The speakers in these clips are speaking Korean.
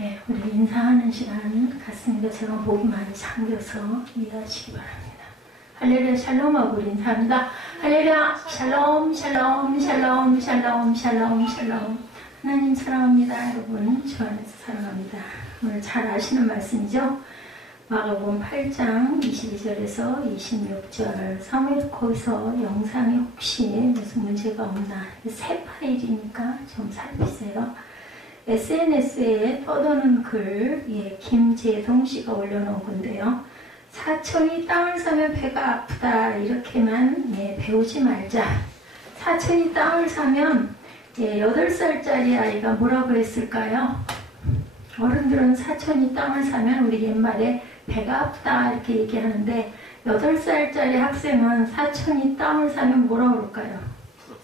예, 우리 인사하는 시간 같습니다. 제가 목이 많이 잠겨서 이해하시기 바랍니다. 할렐루야 샬롬하고 우리 인사합니다. 할렐루야 샬롬 샬롬 샬롬 샬롬 샬롬 샬롬. 하나님 사랑합니다. 여러분 주 안에서 사랑합니다. 오늘 잘 아시는 말씀이죠. 마가복음 8장 22절에서 26절. 사무엘 거기서 영상에 혹시 무슨 문제가 없나, 새 파일이니까 좀 살피세요. SNS에 떠도는 글, 김재동 씨가 올려놓은 건데요. 사촌이 땅을 사면 배가 아프다, 이렇게만 배우지 말자. 사촌이 땅을 사면 8살짜리 아이가 뭐라고 했을까요? 어른들은 사촌이 땅을 사면 우리 옛말에 배가 아프다 이렇게 얘기하는데, 8살짜리 학생은 사촌이 땅을 사면 뭐라고 그럴까요?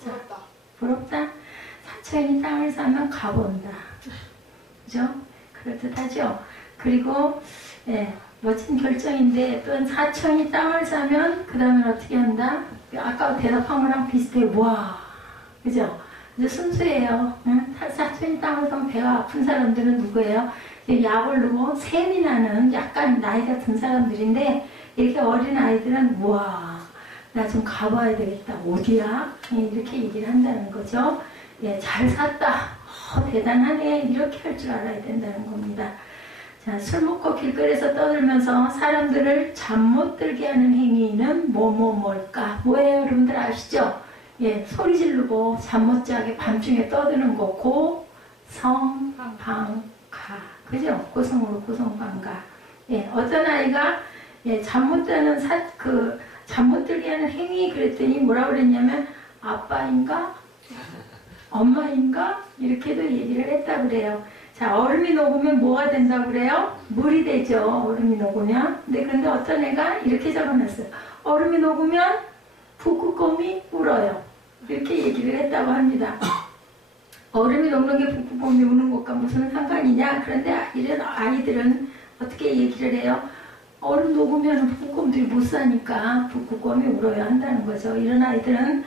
부럽다. 부럽다? 사촌이 땅을 사면 가본다. 그죠? 그럴듯하죠? 그리고 멋진 결정인데, 또 사촌이 땅을 사면 그 다음에 어떻게 한다? 아까 대답한 거랑 비슷해. 와, 그죠? 이제 순수해요. 응? 사촌이 땅을 사면 배가 아픈 사람들은 누구예요? 약올르고 샘이 나는 약간 나이가 든 사람들인데, 이렇게 어린 아이들은 와, 나 좀 가봐야 되겠다. 어디야? 이렇게 얘기를 한다는 거죠. 잘 샀다. 대단하네. 이렇게 할 줄 알아야 된다는 겁니다. 자, 술 먹고 길거리에서 떠들면서 사람들을 잠 못 들게 하는 행위는 뭘까? 뭐예요? 여러분들 아시죠? 소리 지르고 잠 못 자게 밤중에 떠드는 거. 고성방가. 그죠? 고성으로 고성방가. 어떤 아이가 잠 못 자는 잠 못 들게 하는 행위 그랬더니 뭐라고 그랬냐면, 아빠인가? 엄마인가? 이렇게도 얘기를 했다 그래요. 자, 얼음이 녹으면 뭐가 된다고 그래요? 물이 되죠. 얼음이 녹으면. 근데 어떤 애가 이렇게 적어놨어요. 얼음이 녹으면 북극곰이 울어요. 이렇게 얘기를 했다고 합니다. 얼음이 녹는 게 북극곰이 우는 것과 무슨 상관이냐? 그런데 이런 아이들은 어떻게 얘기를 해요? 얼음 녹으면 북극곰들이 못 사니까 북극곰이 울어야 한다는 거죠. 이런 아이들은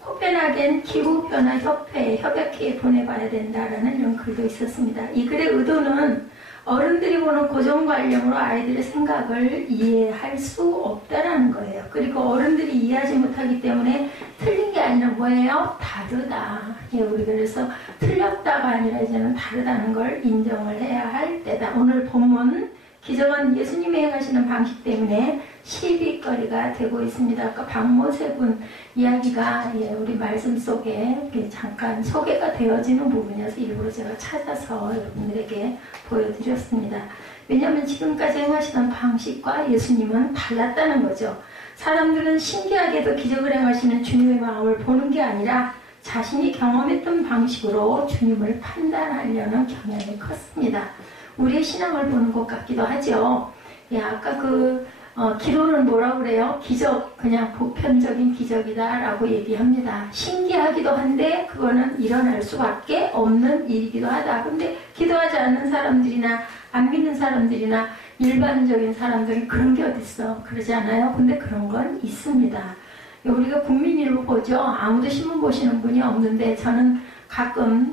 코펜하겐 기후변화협회에 협약회에 보내봐야 된다라는 이런 글도 있었습니다. 이 글의 의도는 어른들이 보는 고정관념으로 아이들의 생각을 이해할 수 없다라는 거예요. 그리고 어른들이 이해하지 못하기 때문에 틀린 게 아니라 뭐예요? 다르다. 우리 그래서 틀렸다가 아니라 이제는 다르다는 걸 인정을 해야 할 때다. 오늘 본문 기적은 예수님이 행하시는 방식 때문에 시비거리가 되고 있습니다. 아까 박모세군 이야기가 우리 말씀 속에 잠깐 소개가 되어지는 부분이어서 일부러 제가 찾아서 여러분들에게 보여드렸습니다. 왜냐하면 지금까지 행하시던 방식과 예수님은 달랐다는 거죠. 사람들은 신기하게도 기적을 행하시는 주님의 마음을 보는 게 아니라 자신이 경험했던 방식으로 주님을 판단하려는 경향이 컸습니다. 우리의 신앙을 보는 것 같기도 하죠. 아까 기도는 뭐라고 그래요? 기적, 그냥 보편적인 기적이다라고 얘기합니다. 신기하기도 한데 그거는 일어날 수밖에 없는 일이기도 하다. 근데 기도하지 않는 사람들이나 안 믿는 사람들이나 일반적인 사람들은 그런 게 어딨어? 그러지 않아요? 근데 그런 건 있습니다. 우리가 국민일보 보죠. 아무도 신문 보시는 분이 없는데 저는 가끔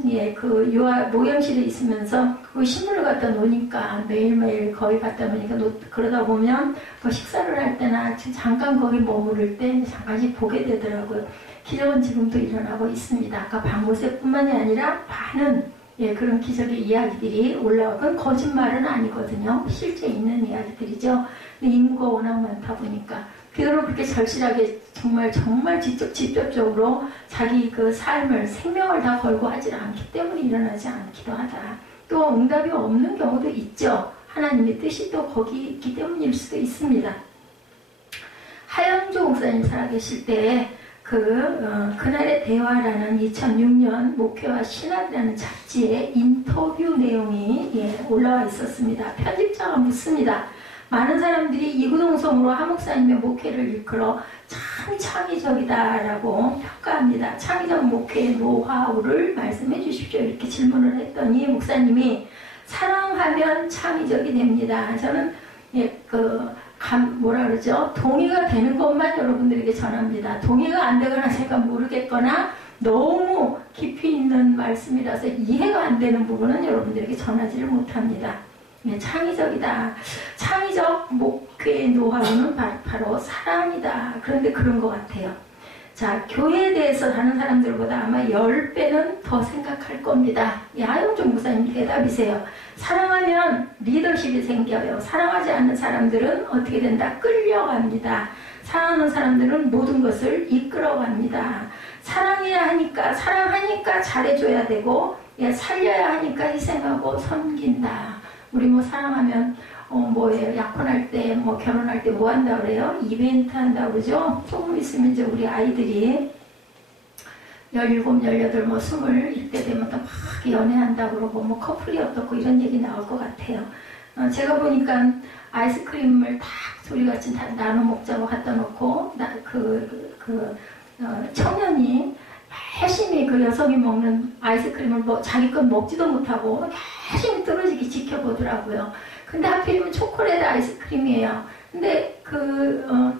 모형실에 있으면서 그 신문을 갖다 놓으니까 매일매일 거기 갖다 놓으니까 그러다 보면 식사를 할 때나 잠깐 거기 머무를 때 잠깐씩 보게 되더라고요. 기적은 지금도 일어나고 있습니다. 아까 박모세뿐만이 아니라 많은 그런 기적의 이야기들이 올라오고, 그건 거짓말은 아니거든요. 실제 있는 이야기들이죠. 근데 인구가 워낙 많다 보니까 기도를 그렇게 절실하게 정말 직접적으로 자기 삶을, 생명을 다 걸고 하지 않기 때문에 일어나지 않기도 하다. 또 응답이 없는 경우도 있죠. 하나님의 뜻이 또 거기 있기 때문일 수도 있습니다. 하영조 목사님 살아계실 때 그날의 대화라는 2006년 목회와 신학이라는 잡지에 인터뷰 내용이 올라와 있었습니다. 편집자가 묻습니다. 많은 사람들이 이구동성으로 하 목사님의 목회를 이끌어 참 창의적이다라고 평가합니다. 창의적 목회의 노하우를 말씀해 주십시오. 이렇게 질문을 했더니 목사님이 사랑하면 창의적이 됩니다. 저는 뭐라 그러죠? 동의가 되는 것만 여러분들에게 전합니다. 동의가 안 되거나 제가 모르겠거나 너무 깊이 있는 말씀이라서 이해가 안 되는 부분은 여러분들에게 전하지를 못합니다. 네, 창의적이다. 창의적 목회의 노하우는 바로 사랑이다. 그런데 그런 것 같아요. 자, 교회에 대해서 다른 사람들보다 아마 10배는 더 생각할 겁니다. 하영종 목사님 대답이세요. 사랑하면 리더십이 생겨요. 사랑하지 않는 사람들은 어떻게 된다? 끌려갑니다. 사랑하는 사람들은 모든 것을 이끌어갑니다. 사랑하니까 잘해줘야 되고, 살려야 하니까 희생하고 섬긴다. 우리 뭐 사랑하면 약혼할 때, 결혼할 때 뭐 한다 그래요? 이벤트 한다 그러죠? 조금 있으면 이제 우리 아이들이 17, 18, 20 이때 되면 또 막 연애한다 그러고, 커플이 어떻고 이런 얘기 나올 것 같아요. 제가 보니까 아이스크림을 다 소리같이 다 나눠 먹자고 갖다 놓고, 청년이 열심히 그 여성이 먹는 아이스크림을 자기 건 먹지도 못하고 열심히 떨어지게 지켜보더라고요. 근데 하필이면 초콜릿 아이스크림이에요. 근데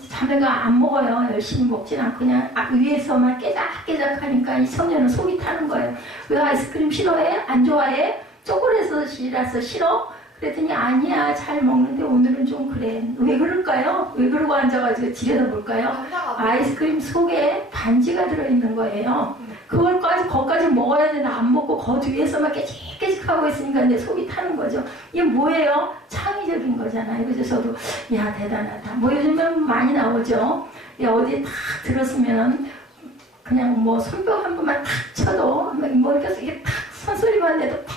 자매가 안 먹어요. 열심히 먹진 않고 그냥 위에서만 깨작깨작 하니까 이 청년은 속이 타는 거예요. 왜 아이스크림 싫어해? 안 좋아해? 초콜릿이라서 싫어? 그랬더니 아니야, 잘 먹는데 오늘은 좀 그래. 왜 그럴까요? 왜 그러고 앉아가지고 들여다볼까요? 아이스크림 속에 반지가 들어있는 거예요. 거기까지 먹어야 되나 안 먹고 뒤에서만 깨직깨직하고 있으니까 내 속이 타는 거죠. 이게 뭐예요? 창의적인 거잖아요. 그래서 저도 대단하다. 요즘은 많이 나오죠. 어디 탁 들었으면 그냥 손뼉 한 번만 탁 쳐도 이렇게 탁 손소리만 내도 탁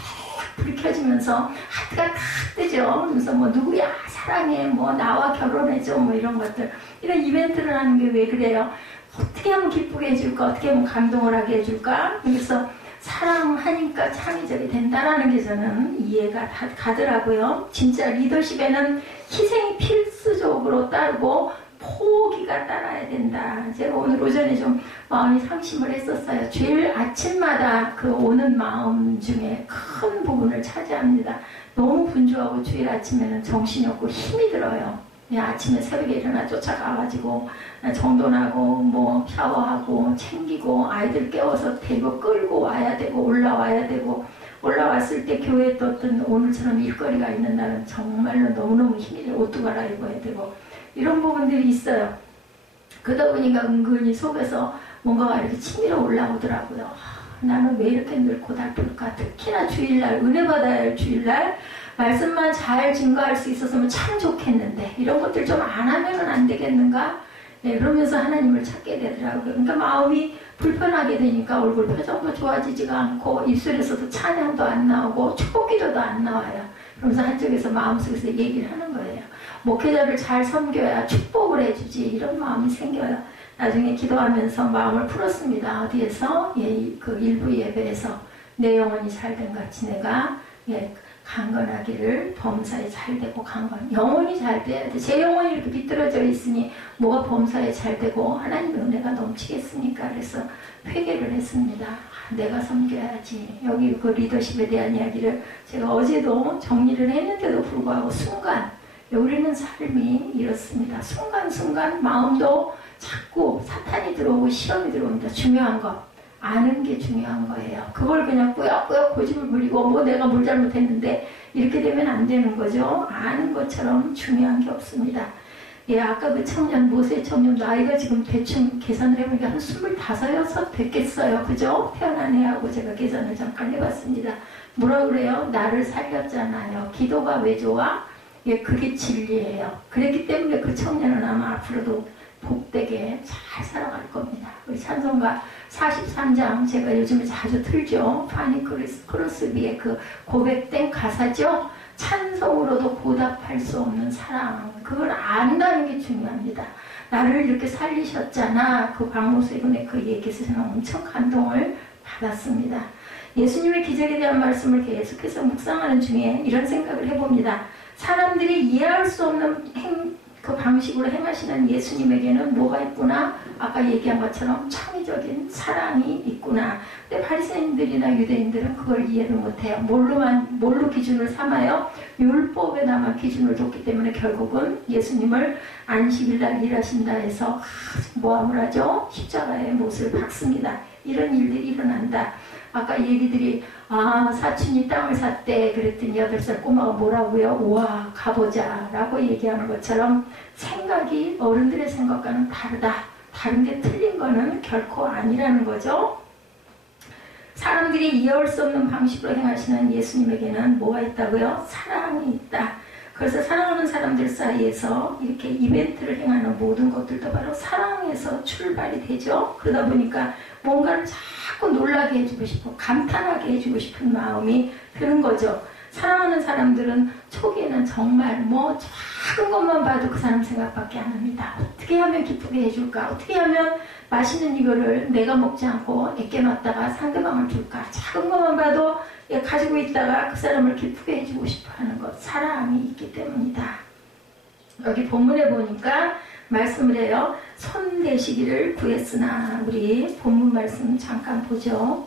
불이 켜지면서 하트가 탁 뜨죠. 그래서 누구야 사랑해 나와 결혼해줘 이런 것들, 이런 이벤트를 하는 게 왜 그래요? 어떻게 하면 기쁘게 해줄까? 어떻게 하면 감동을 하게 해줄까? 그래서 사랑하니까 창의적이 된다라는 게 저는 이해가 가더라고요. 진짜 리더십에는 희생이 필수적으로 따르고 포기가 따라야 된다. 제가 오늘 오전에 좀 마음이 상심을 했었어요. 주일 아침마다 오는 마음 중에 큰 부분을 차지합니다. 너무 분주하고 주일 아침에는 정신이 없고 힘이 들어요. 아침에 새벽에 일어나 쫓아가가지고 정돈하고 샤워하고 챙기고 아이들 깨워서 데리고 끌고 와야 되고 올라와야 되고, 올라왔을 때 교회에 또 어떤 오늘처럼 일거리가 있는 날은 정말로 너무너무 힘이 들어. 옷도 갈아입어야 되고 이런 부분들이 있어요. 그러다 보니까 은근히 속에서 뭔가가 이렇게 치밀어 올라오더라고요. 나는 왜 이렇게 늙고 달플까? 특히나 주일날, 은혜 받아야 할 주일날 말씀만 잘 증거할 수 있었으면 참 좋겠는데 이런 것들 좀 안 하면은 안 되겠는가? 그러면서 하나님을 찾게 되더라고요. 그러니까 마음이 불편하게 되니까 얼굴 표정도 좋아지지가 않고 입술에서도 찬양도 안 나오고 축복기도도 안 나와요. 그러면서 한쪽에서 마음속에서 얘기를 하는 거예요. 목회자를 잘 섬겨야 축복을 해주지, 이런 마음이 생겨요. 나중에 기도하면서 마음을 풀었습니다. 어디에서? 그 일부 예배에서 내 영혼이 잘된 같이 내가 강건하기를, 범사에 잘되고 강건, 영혼이 잘 돼야 돼. 제 영혼이 이렇게 비뚤어져 있으니 뭐가 범사에 잘되고 하나님의 은혜가 넘치겠습니까? 그래서 회개를 했습니다. 내가 섬겨야지. 여기 그 리더십에 대한 이야기를 제가 어제도 정리를 했는데도 불구하고 순간, 우리는 삶이 이렇습니다. 순간순간 마음도 자꾸 사탄이 들어오고 시험이 들어옵니다. 중요한 거 아는 게 중요한 거예요. 그걸 그냥 꾸역꾸역 고집을 부리고 내가 뭘 잘못했는데 이렇게 되면 안 되는 거죠. 아는 것처럼 중요한 게 없습니다. 아까 그 청년, 모세 청년 나이가 지금 대충 계산을 해보니까 한 25, 6 됐겠어요. 그죠? 태어난 애하고 제가 계산을 잠깐 해봤습니다. 뭐라 그래요? 나를 살렸잖아요. 기도가 왜 좋아? 그게 진리예요. 그랬기 때문에 그 청년은 아마 앞으로도 복되게 잘 살아갈 겁니다. 우리 찬송가 43장 제가 요즘에 자주 틀죠. 파니 크로스비의 그 고백된 가사죠. 찬송으로도 보답할 수 없는 사랑, 그걸 안다는 게 중요합니다. 나를 이렇게 살리셨잖아. 그 박모세군의 그 얘기에서 저는 엄청 감동을 받았습니다. 예수님의 기적에 대한 말씀을 계속해서 묵상하는 중에 이런 생각을 해봅니다. 사람들이 이해할 수 없는 그 방식으로 행하시는 예수님에게는 뭐가 있구나? 아까 얘기한 것처럼 창의적인 사랑이 있구나. 근데 바리새인들이나 유대인들은 그걸 이해를 못해요. 뭘로 기준을 삼아요? 율법에다만 기준을 뒀기 때문에 결국은 예수님을 안식일날 일하신다 해서 모함을 하죠. 십자가에 못을 박습니다. 이런 일들이 일어난다. 아까 얘기들이 사촌이 땅을 샀대 그랬더니 8살 꼬마가 뭐라고요? 우와 가보자 라고 얘기하는 것처럼 생각이 어른들의 생각과는 다르다. 다른 게 틀린 거는 결코 아니라는 거죠. 사람들이 이해할 수 없는 방식으로 행하시는 예수님에게는 뭐가 있다고요? 사랑이 있다. 그래서 사랑하는 사람들 사이에서 이렇게 이벤트를 행하는 모든 것들도 바로 사랑에서 출발이 되죠. 그러다 보니까 뭔가를 자꾸 놀라게 해주고 싶고 감탄하게 해주고 싶은 마음이 드는 거죠. 사랑하는 사람들은 초기에는 정말 작은 것만 봐도 그 사람 생각밖에 안 합니다. 어떻게 하면 기쁘게 해줄까? 어떻게 하면 맛있는 이거를 내가 먹지 않고 애껴 놨다가 상대방을 줄까? 작은 것만 봐도 가지고 있다가 그 사람을 기쁘게 해주고 싶어 하는 것, 사랑이 있기 때문이다. 여기 본문에 보니까 말씀을 해요. 손 대시기를 구했으나, 우리 본문 말씀 잠깐 보죠.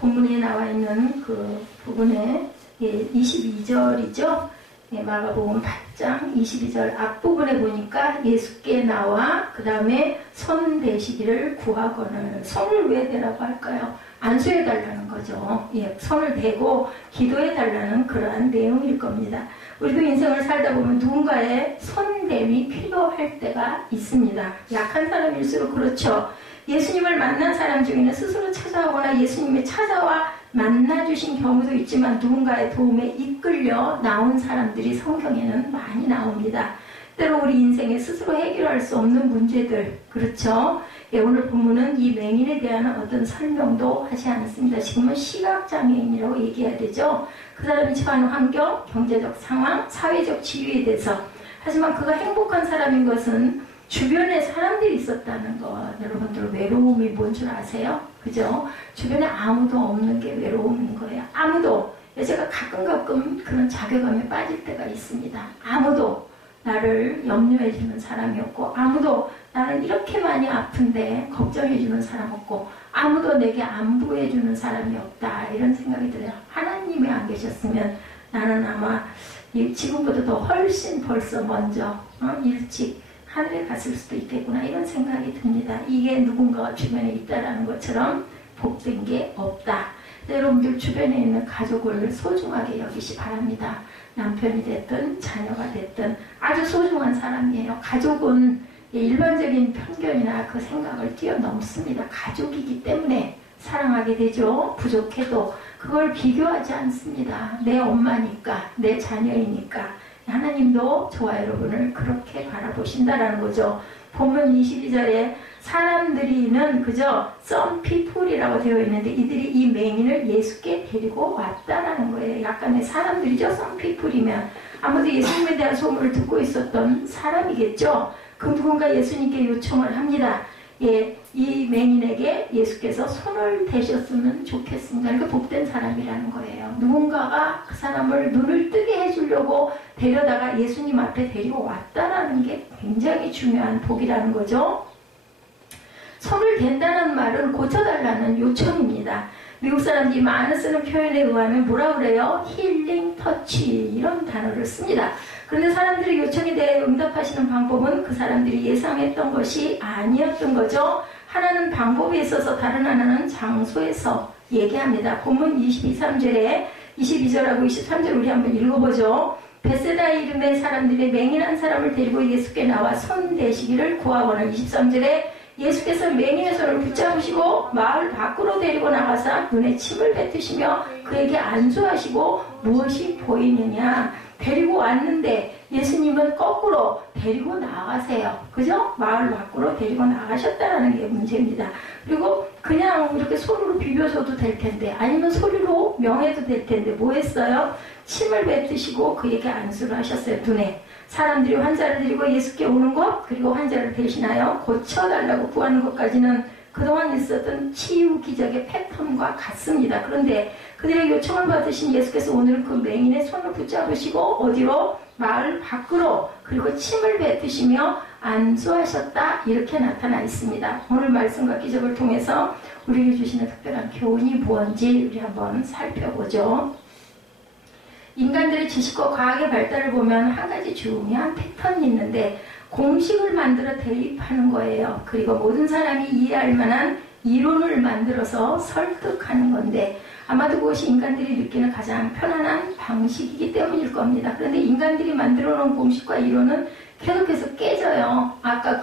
본문에 나와 있는 그 부분에 22절이죠. 마가복음 8장 22절 앞부분에 보니까 예수께 나와 그 다음에 손 대시기를 구하거늘. 손을 왜 대라고 할까요? 안수해달라는 거죠. 손을 대고 기도해달라는 그러한 내용일 겁니다. 우리도 인생을 살다 보면 누군가의 손대이 필요할 때가 있습니다. 약한 사람일수록 그렇죠. 예수님을 만난 사람 중에는 스스로 찾아오거나 예수님이 찾아와 만나주신 경우도 있지만 누군가의 도움에 이끌려 나온 사람들이 성경에는 많이 나옵니다. 때로 우리 인생에 스스로 해결할 수 없는 문제들, 그렇죠? 오늘 본문은 이 맹인에 대한 어떤 설명도 하지 않습니다. 지금은 시각장애인이라고 얘기해야 되죠. 그 사람이 처한 환경, 경제적 상황, 사회적 지위에 대해서. 하지만 그가 행복한 사람인 것은 주변에 사람들이 있었다는 것. 여러분들 외로움이 뭔 줄 아세요? 그죠? 주변에 아무도 없는 게 외로움인 거예요. 아무도. 제가 가끔 그런 자괴감에 빠질 때가 있습니다. 아무도 나를 염려해주는 사람이 없고, 아무도 나는 이렇게 많이 아픈데 걱정해주는 사람 없고, 아무도 내게 안부해주는 사람이 없다. 이런 생각이 들어요. 하나님이 안 계셨으면 나는 아마 지금보다 더 훨씬 벌써 먼저 일찍 하늘에 갔을 수도 있겠구나, 이런 생각이 듭니다. 이게 누군가가 주변에 있다라는 것처럼 복된 게 없다. 여러분들 주변에 있는 가족을 소중하게 여기시 바랍니다. 남편이 됐든 자녀가 됐든 아주 소중한 사람이에요. 가족은 일반적인 편견이나 그 생각을 뛰어넘습니다. 가족이기 때문에 사랑하게 되죠. 부족해도 그걸 비교하지 않습니다. 내 엄마니까, 내 자녀이니까. 하나님도 저와 여러분을 그렇게 바라보신다라는 거죠. 본문 22절에 사람들이는 그저 some people이라고 되어 있는데 이들이 이 맹인을 예수께 데리고 왔다라는 거예요. 약간의 사람들이죠. some people이면 아무도 예수님에 대한 소문을 듣고 있었던 사람이겠죠. 그 누군가 예수님께 요청을 합니다. 이 맹인에게 예수께서 손을 대셨으면 좋겠습니다. 그러니까 복된 사람이라는 거예요. 누군가가 그 사람을 눈을 뜨게 해주려고 데려다가 예수님 앞에 데리고 왔다라는 게 굉장히 중요한 복이라는 거죠. 손을 댄다는 말은 고쳐달라는 요청입니다. 미국 사람들이 많이 쓰는 표현에 의하면 뭐라 그래요? 힐링 터치, 이런 단어를 씁니다. 그런데 사람들의 요청에 대해 응답하시는 방법은 그 사람들이 예상했던 것이 아니었던 거죠. 하나는 방법에 있어서 다른 하나는 장소에서 얘기합니다. 본문 22절하고 23절 우리 한번 읽어보죠. 베세다 이름의 사람들이 맹인한 사람을 데리고 예수께 나와 손 대시기를 구하거나 23절에 예수께서 맹인의 손을 붙잡으시고 마을 밖으로 데리고 나가사 눈에 침을 뱉으시며 그에게 안수하시고 무엇이 보이느냐. 데리고 왔는데 예수님은 거꾸로 데리고 나가세요. 그죠? 마을 밖으로 데리고 나가셨다는 게 문제입니다. 그리고 그냥 이렇게 손으로 비벼줘도 될 텐데, 아니면 소리로 명해도 될 텐데 뭐 했어요? 침을 뱉으시고 그에게 안수를 하셨어요. 눈에. 사람들이 환자를 데리고 예수께 오는 것, 그리고 환자를 대신하여 고쳐달라고 구하는 것까지는 그동안 있었던 치유 기적의 패턴과 같습니다. 그런데 그들의 요청을 받으신 예수께서 오늘은 그 맹인의 손을 붙잡으시고 어디로? 마을 밖으로, 그리고 침을 뱉으시며 안수하셨다, 이렇게 나타나 있습니다. 오늘 말씀과 기적을 통해서 우리에게 주시는 특별한 교훈이 무엇인지 우리 한번 살펴보죠. 인간들의 지식과 과학의 발달을 보면 한 가지 중요한 패턴이 있는데, 공식을 만들어 대입하는 거예요. 그리고 모든 사람이 이해할 만한 이론을 만들어서 설득하는 건데 아마도 그것이 인간들이 느끼는 가장 편안한 방식이기 때문일 겁니다. 그런데 인간들이 만들어 놓은 공식과 이론은 계속해서 깨져요. 아까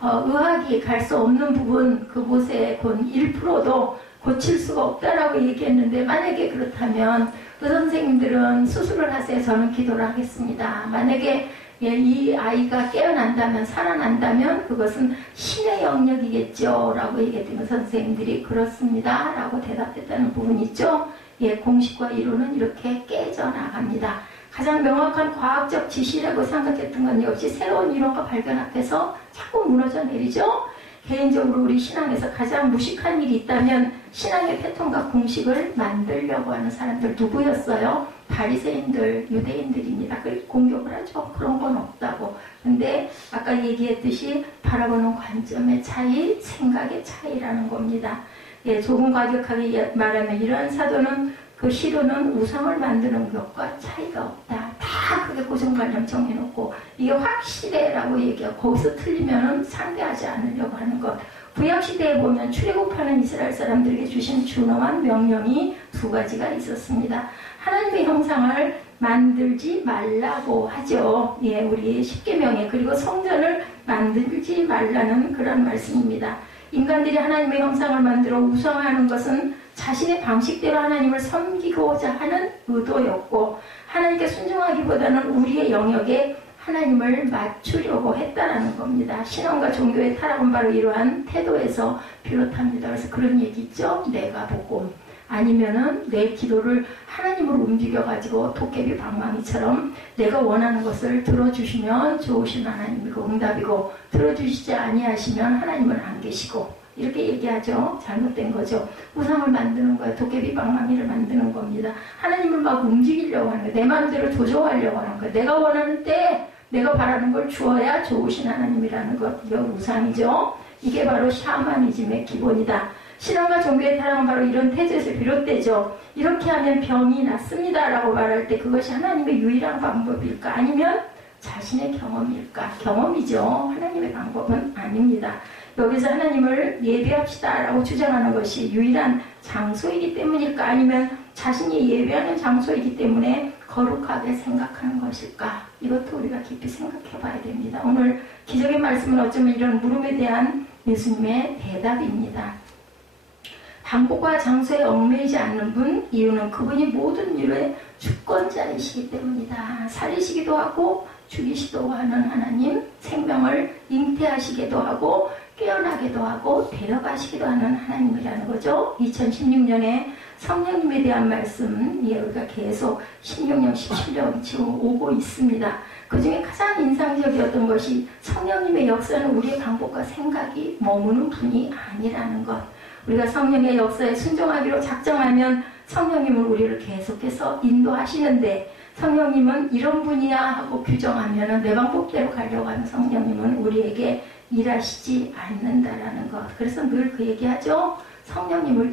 의학이 갈 수 없는 부분 그곳에 곧 1%도 고칠 수가 없다라고 얘기했는데 만약에 그렇다면 선생님들은 수술을 하세요. 저는 기도를 하겠습니다. 만약에 이 아이가 깨어난다면 살아난다면 그것은 신의 영역이겠죠 라고 얘기했더니 선생님들이 그렇습니다 라고 대답했다는 부분이 있죠. 공식과 이론은 이렇게 깨져나갑니다. 가장 명확한 과학적 지시라고 생각했던 건 역시 새로운 이론과 발견 앞에서 자꾸 무너져 내리죠. 개인적으로 우리 신앙에서 가장 무식한 일이 있다면 신앙의 패턴과 공식을 만들려고 하는 사람들 누구였어요? 바리새인들, 유대인들입니다. 그리고 공격을 하죠. 그런 건 없다고. 근데 아까 얘기했듯이 바라보는 관점의 차이, 생각의 차이라는 겁니다. 조금 과격하게 말하면 이러한 사도는 그 시도는 우상을 만드는 것과 차이가 없다. 다 그게 고정관념 정해놓고 이게 확실해라고 얘기하고 거기서 틀리면 상대하지 않으려고 하는 것. 구약시대에 보면 출애굽하는 이스라엘 사람들에게 주신 준엄한 명령이 두 가지가 있었습니다. 하나님의 형상을 만들지 말라고 하죠. 우리 십계명에. 그리고 성전을 만들지 말라는 그런 말씀입니다. 인간들이 하나님의 형상을 만들어 우상하는 것은 자신의 방식대로 하나님을 섬기고자 하는 의도였고 하나님께 순종하기보다는 우리의 영역에 하나님을 맞추려고 했다라는 겁니다. 신앙과 종교의 타락은 바로 이러한 태도에서 비롯합니다. 그래서 그런 얘기 있죠. 내가 복음 아니면은 내 기도를 하나님으로 움직여가지고 도깨비 방망이처럼 내가 원하는 것을 들어주시면 좋으신 하나님이고 응답이고 들어주시지 아니하시면 하나님은 안 계시고 이렇게 얘기하죠. 잘못된 거죠. 우상을 만드는 거예요. 도깨비 방망이를 만드는 겁니다. 하나님을 막 움직이려고 하는 거예요. 내 마음대로 조종하려고 하는 거예요. 내가 원하는 때 내가 바라는 걸 주어야 좋으신 하나님이라는 것. 이거 우상이죠. 이게 바로 샤머니즘의 기본이다. 신앙과 종교의 타락은 바로 이런 태도에서 비롯되죠. 이렇게 하면 병이 낫습니다 라고 말할 때 그것이 하나님의 유일한 방법일까? 아니면 자신의 경험일까? 경험이죠. 하나님의 방법은 아닙니다. 여기서 하나님을 예배합시다 라고 주장하는 것이 유일한 장소이기 때문일까? 아니면 자신이 예배하는 장소이기 때문에 거룩하게 생각하는 것일까? 이것도 우리가 깊이 생각해 봐야 됩니다. 오늘 기적의 말씀은 어쩌면 이런 물음에 대한 예수님의 대답입니다. 방법과 장소에 얽매이지 않는 분, 이유는 그분이 모든 일의 주권자이시기 때문이다. 살리시기도 하고 죽이시기도 하는 하나님, 생명을 잉태하시기도 하고 깨어나기도 하고 데려가시기도 하는 하나님이라는 거죠. 2016년에 성령님에 대한 말씀, 우리가 계속 16년, 17년 지금 오고 있습니다. 그 중에 가장 인상적이었던 것이 성령님의 역사는 우리의 방법과 생각이 머무는 분이 아니라는 것. 우리가 성령의 역사에 순종하기로 작정하면 성령님은 우리를 계속해서 인도하시는데 성령님은 이런 분이야 하고 규정하면 내 방법대로 가려고 하는 성령님은 우리에게 일하시지 않는다라는 것. 그래서 늘 그 얘기하죠. 성령님을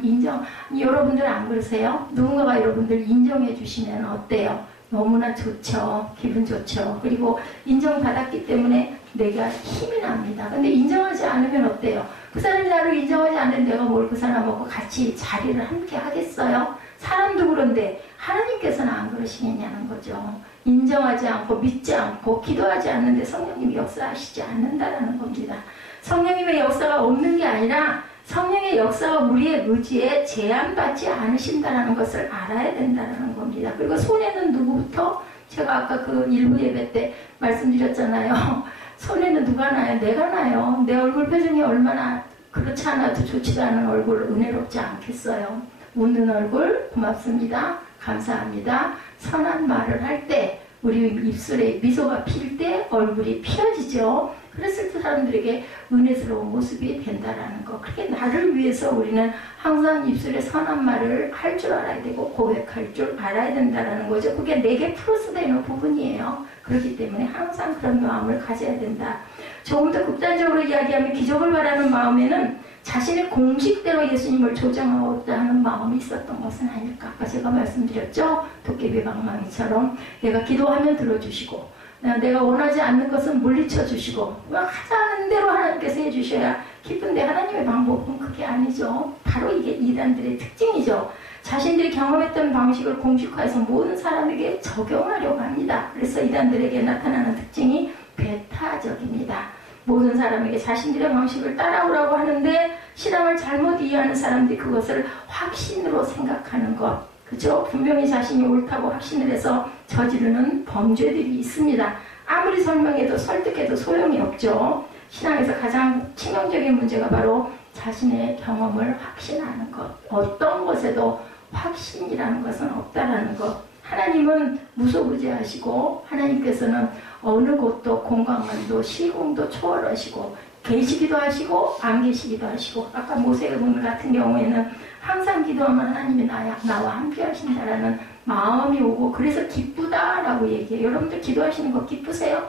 여러분들 안 그러세요? 누군가가 여러분들 인정해 주시면 어때요? 너무나 좋죠. 기분 좋죠. 그리고 인정받았기 때문에 내가 힘이 납니다. 근데 인정하지 않으면 어때요? 그 사람이 나를 인정하지 않는 내가 뭘 그 사람하고 같이 자리를 함께 하겠어요? 사람도 그런데 하나님께서는 안 그러시겠냐는 거죠. 인정하지 않고 믿지 않고 기도하지 않는데 성령님이 역사하시지 않는다라는 겁니다. 성령님의 역사가 없는 게 아니라 성령의 역사가 우리의 의지에 제한받지 않으신다는 것을 알아야 된다는 겁니다. 그리고 손해는 누구부터? 제가 아까 그 일부 예배 때 말씀드렸잖아요. 손해는 누가 나요? 내가 나요. 내 얼굴 표정이 얼마나 그렇지 않아도 좋지도 않은 얼굴 은혜롭지 않겠어요. 웃는 얼굴 고맙습니다. 감사합니다. 선한 말을 할 때 우리 입술에 미소가 필 때 얼굴이 피어지죠. 그랬을 때 사람들에게 은혜스러운 모습이 된다라는 거. 그렇게 나를 위해서 우리는 항상 입술에 선한 말을 할 줄 알아야 되고 고백할 줄 알아야 된다라는 거죠. 그게 내게 플러스 되는 부분이에요. 그렇기 때문에 항상 그런 마음을 가져야 된다. 조금 더 극단적으로 이야기하면 기적을 바라는 마음에는 자신의 공식대로 예수님을 조정하고자 하는 마음이 있었던 것은 아닐까. 아까 제가 말씀드렸죠. 도깨비 방망이처럼 내가 기도하면 들어주시고 내가 원하지 않는 것은 물리쳐 주시고 하자는 대로 하나님께서 해주셔야 기쁜데 하나님의 방법은 그게 아니죠. 바로 이게 이단들의 특징이죠. 자신들이 경험했던 방식을 공식화해서 모든 사람에게 적용하려고 합니다. 그래서 이단들에게 나타나는 특징이 배타적입니다. 모든 사람에게 자신들의 방식을 따라오라고 하는데 신앙을 잘못 이해하는 사람들이 그것을 확신으로 생각하는 것. 그죠? 분명히 자신이 옳다고 확신을 해서 저지르는 범죄들이 있습니다. 아무리 설명해도 설득해도 소용이 없죠. 신앙에서 가장 치명적인 문제가 바로 자신의 경험을 확신하는 것. 어떤 것에도 확신이라는 것은 없다라는 것. 하나님은 무소부재하시고 하나님께서는 어느 곳도 공간만도 시공도 초월하시고 계시기도 하시고 안 계시기도 하시고 아까 모세의 문 같은 경우에는 항상 기도하면 하나님이 나와 함께 하신다라는 마음이 오고 그래서 기쁘다라고 얘기해요. 여러분들 기도하시는 거 기쁘세요?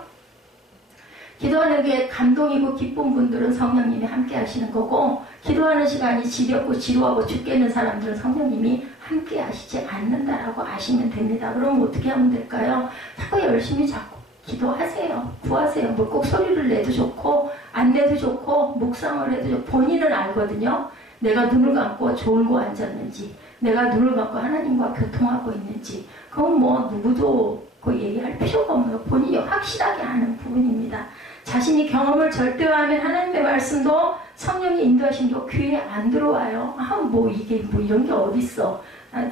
기도하는 게 감동이고 기쁜 분들은 성령님이 함께 하시는 거고 기도하는 시간이 지겹고 지루하고 죽겠는 사람들은 성령님이 함께 하시지 않는다라고 아시면 됩니다. 그럼 어떻게 하면 될까요? 자꾸 열심히 자꾸 기도하세요. 구하세요. 뭐 꼭 소리를 내도 좋고 안 내도 좋고 묵상을 해도 좋고 본인은 알거든요. 내가 눈을 감고 졸고 앉았는지 내가 눈을 감고 하나님과 교통하고 있는지 그건 뭐 누구도 그 얘기할 필요가 없는 본인이 확실하게 아는 부분입니다. 자신이 경험을 절대화하면 하나님의 말씀도 성령이 인도하심도 귀에 안 들어와요. 뭐 이게 뭐 이런 게 어딨어.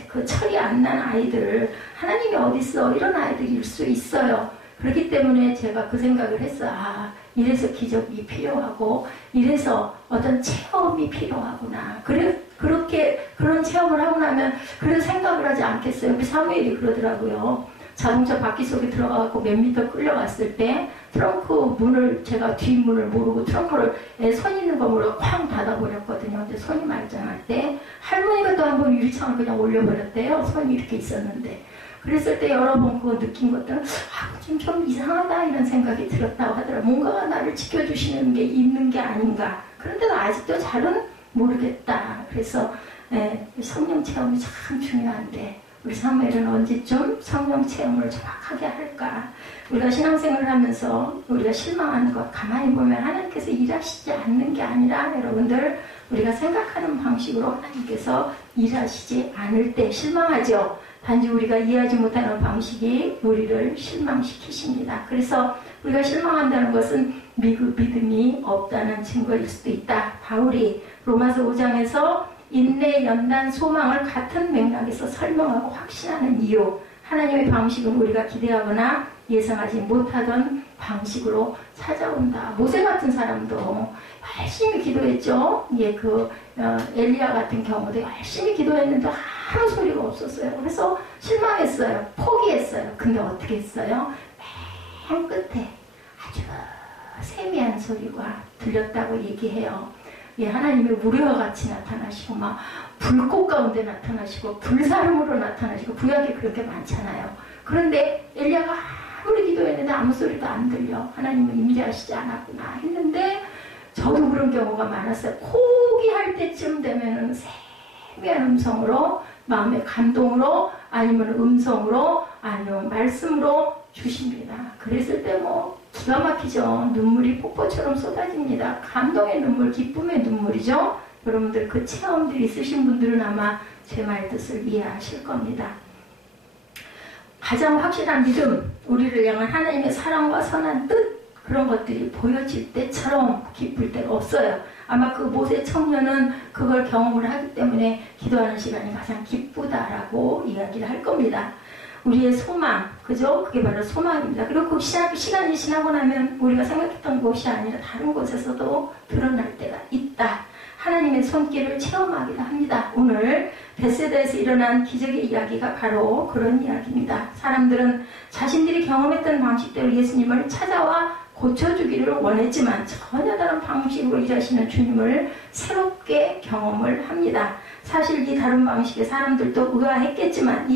그 철이 안 난 아이들 하나님이 어딨어 이런 아이들일 수 있어요. 그렇기 때문에 제가 그 생각을 했어요. 이래서 기적이 필요하고 이래서 어떤 체험이 필요하구나. 그렇게 그런 체험을 하고 나면 그래서 생각을 하지 않겠어요. 우리 사무엘이 그러더라고요. 자동차 바퀴 속에 들어가고 몇 미터 끌려갔을 때 트렁크 문을 제가 뒷문을 모르고 트렁크를 선 있는 거 모르고 쾅 닫아버렸거든요. 근데 손이 말짱할 때 할머니가 또 한번 유리창을 그냥 올려버렸대요. 손이 이렇게 있었는데 그랬을 때 여러 번 그거 느낀 것들은 좀 이상하다 이런 생각이 들었다고 하더라고요. 뭔가가 나를 지켜주시는 게 있는 게 아닌가. 그런데도 아직도 잘은 모르겠다. 그래서 성령 체험이 참 중요한데 우리 사무엘은 언제쯤 성령 체험을 정확하게 할까? 우리가 신앙생활을 하면서 우리가 실망하는 것 가만히 보면 하나님께서 일하시지 않는 게 아니라 여러분들 우리가 생각하는 방식으로 하나님께서 일하시지 않을 때 실망하죠. 단지 우리가 이해하지 못하는 방식이 우리를 실망시키십니다. 그래서 우리가 실망한다는 것은 믿음이 없다는 증거일 수도 있다. 바울이 로마서 5장에서 인내, 연단, 소망을 같은 맥락에서 설명하고 확신하는 이유. 하나님의 방식은 우리가 기대하거나 예상하지 못하던 방식으로 찾아온다. 모세 같은 사람도 열심히 기도했죠. 엘리야 같은 경우도 열심히 기도했는데 아무 소리가 없었어요. 그래서 실망했어요. 포기했어요. 근데 어떻게 했어요? 맨 끝에 아주 세미한 소리가 들렸다고 얘기해요. 하나님의 우레와 같이 나타나시고 막 불꽃 가운데 나타나시고 불사름으로 나타나시고 구약에 그렇게 많잖아요. 그런데 엘리야가 아무리 기도했는데 아무 소리도 안 들려. 하나님은 임재하시지 않았구나 했는데 저도 그런 경우가 많았어요. 포기할 때쯤 되면은 세미한 음성으로 마음의 감동으로 아니면 음성으로 아니면 말씀으로 주십니다. 그랬을 때 기가 막히죠. 눈물이 폭포처럼 쏟아집니다. 감동의 눈물, 기쁨의 눈물이죠. 여러분들 그 체험들이 있으신 분들은 아마 제 말 뜻을 이해하실 겁니다. 가장 확실한 믿음, 우리를 향한 하나님의 사랑과 선한 뜻 그런 것들이 보여질 때처럼 기쁠 때가 없어요. 아마 그 모세 청년은 그걸 경험을 하기 때문에 기도하는 시간이 가장 기쁘다라고 이야기를 할 겁니다. 우리의 소망, 그죠? 그게 바로 소망입니다. 그리고 그 시간이 지나고 나면 우리가 생각했던 곳이 아니라 다른 곳에서도 드러날 때가 있다. 하나님의 손길을 체험하기도 합니다. 오늘 베세다에서 일어난 기적의 이야기가 바로 그런 이야기입니다. 사람들은 자신들이 경험했던 방식대로 예수님을 찾아와 고쳐주기를 원했지만 전혀 다른 방식으로 일하시는 주님을 새롭게 경험을 합니다. 사실 이 다른 방식에 사람들도 의아했겠지만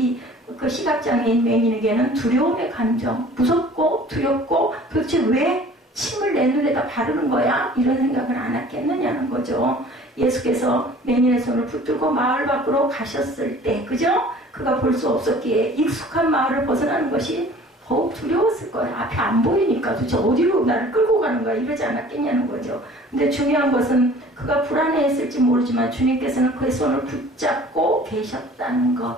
그 시각장애인 맹인에게는 두려움의 감정, 무섭고 두렵고 도대체 왜 침을 내 눈에다 바르는 거야? 이런 생각을 안 했겠느냐는 거죠. 예수께서 맹인의 손을 붙들고 마을 밖으로 가셨을 때, 그죠? 그가 볼 수 없었기에 익숙한 마을을 벗어나는 것이 더욱 두려웠을 거예요. 앞이 안 보이니까 도대체 어디로 나를 끌고 가는 거야 이러지 않았겠냐는 거죠. 근데 중요한 것은 그가 불안해했을지 모르지만 주님께서는 그의 손을 붙잡고 계셨다는 것.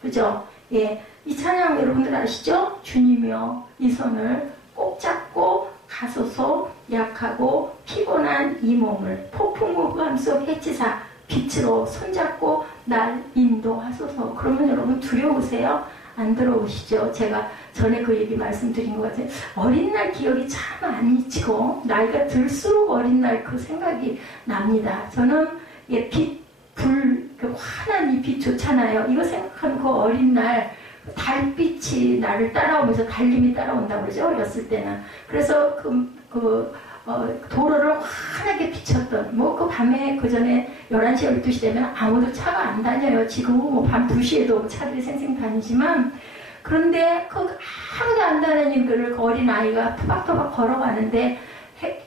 그죠? 예, 이 찬양 여러분들 아시죠? 주님이여 이 손을 꼭 잡고 가소서 약하고 피곤한 이 몸을 폭풍우감 속 해치사 빛으로 손잡고 날 인도하소서. 그러면 여러분 두려우세요? 안 들어오시죠? 제가 전에 그 얘기 말씀드린 것 같아요. 어린 날 기억이 참 안 잊히고 나이가 들수록 어린 날 그 생각이 납니다. 저는 예, 빛, 불, 그 환한 이 빛 좋잖아요. 이거 생각하면 그 어린 날 달빛이 나를 따라오면서 달님이 따라온다고 그러죠. 어렸을 때는. 그래서 도로를 환하게 비쳤던, 뭐 그 밤에 그 전에 11시, 12시 되면 아무도 차가 안 다녀요. 지금은 뭐 밤 2시에도 차들이 생생 다니지만, 그런데 그 아무도 안 다니는 그 어린 아이가 토박토박 걸어가는데